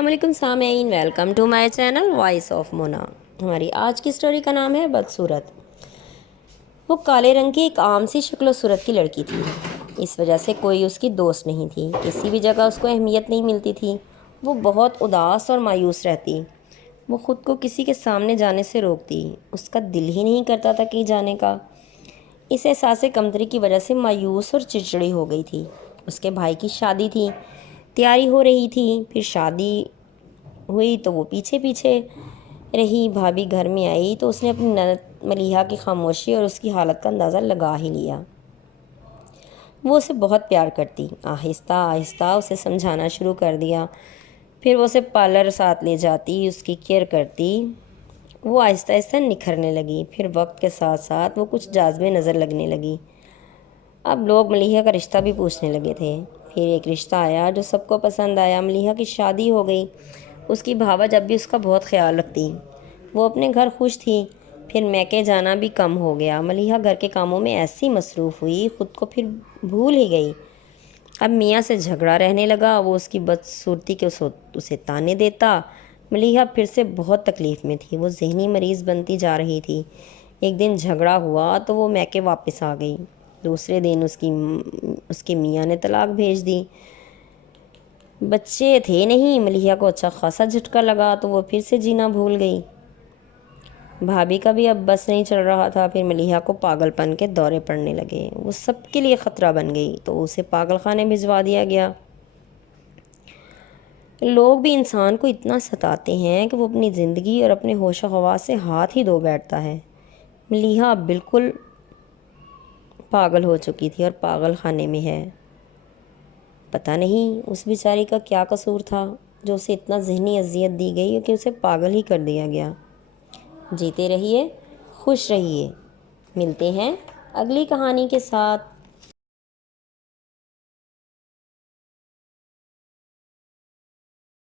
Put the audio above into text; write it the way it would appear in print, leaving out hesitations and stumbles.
السلام علیکم سامعین، welcome to my channel voice of Mona. ہماری آج کی سٹوری کا نام ہے بدصورت۔ وہ کالے رنگ کی ایک عام سی شکل و صورت کی لڑکی تھی۔ اس وجہ سے کوئی اس کی دوست نہیں تھی، کسی بھی جگہ اس کو اہمیت نہیں ملتی تھی۔ وہ بہت اداس اور مایوس رہتی۔ وہ خود کو کسی کے سامنے جانے سے روکتی، اس کا دل ہی نہیں کرتا تھا کہیں جانے کا۔ اس احساس کمتری کی وجہ سے مایوس اور چڑچڑی ہو گئی تھی۔ اس کے بھائی کی شادی تھی، تیاری ہو رہی تھی۔ پھر شادی ہوئی تو وہ پیچھے پیچھے رہی۔ بھابھی گھر میں آئی تو اس نے اپنی نند ملیحہ کی خاموشی اور اس کی حالت کا اندازہ لگا ہی لیا۔ وہ اسے بہت پیار کرتی، آہستہ آہستہ اسے سمجھانا شروع کر دیا۔ پھر وہ اسے پارلر ساتھ لے جاتی، اس کی کیئر کرتی۔ وہ آہستہ آہستہ نکھرنے لگی۔ پھر وقت کے ساتھ ساتھ وہ کچھ جاذب نظر لگنے لگی۔ اب لوگ ملیحہ کا رشتہ بھی پوچھنے لگے تھے۔ پھر ایک رشتہ آیا جو سب کو پسند آیا۔ ملیحہ کی شادی ہو گئی۔ اس کی بھاوا جب بھی اس کا بہت خیال رکھتی۔ وہ اپنے گھر خوش تھی۔ پھر میکے جانا بھی کم ہو گیا۔ ملیحہ گھر کے کاموں میں ایسی مصروف ہوئی، خود کو پھر بھول ہی گئی۔ اب میاں سے جھگڑا رہنے لگا۔ وہ اس کی بدصورتی کے اسے تانے دیتا۔ ملیحہ پھر سے بہت تکلیف میں تھی۔ وہ ذہنی مریض بنتی جا رہی تھی۔ ایک دن جھگڑا ہوا تو وہ میکے واپس آ گئی۔ دوسرے دن اس کے میاں نے طلاق بھیج دی۔ بچے تھے نہیں۔ ملیحہ کو اچھا خاصا جھٹکا لگا تو وہ پھر سے جینا بھول گئی۔ بھابھی کا بھی اب بس نہیں چل رہا تھا۔ پھر ملیحہ کو پاگل پن کے دورے پڑنے لگے۔ وہ سب کے لیے خطرہ بن گئی تو اسے پاگل خانے بھجوا دیا گیا۔ لوگ بھی انسان کو اتنا ستاتے ہیں کہ وہ اپنی زندگی اور اپنے ہوش و حواس سے ہاتھ ہی دھو بیٹھتا ہے۔ ملیحہ اب بالکل پاگل ہو چکی تھی اور پاگل خانے میں ہے۔ پتہ نہیں اس بیچاری کا کیا قصور تھا جو اسے اتنا ذہنی اذیت دی گئی کہ اسے پاگل ہی کر دیا گیا۔ جیتے رہیے، خوش رہیے۔ ملتے ہیں اگلی کہانی کے ساتھ۔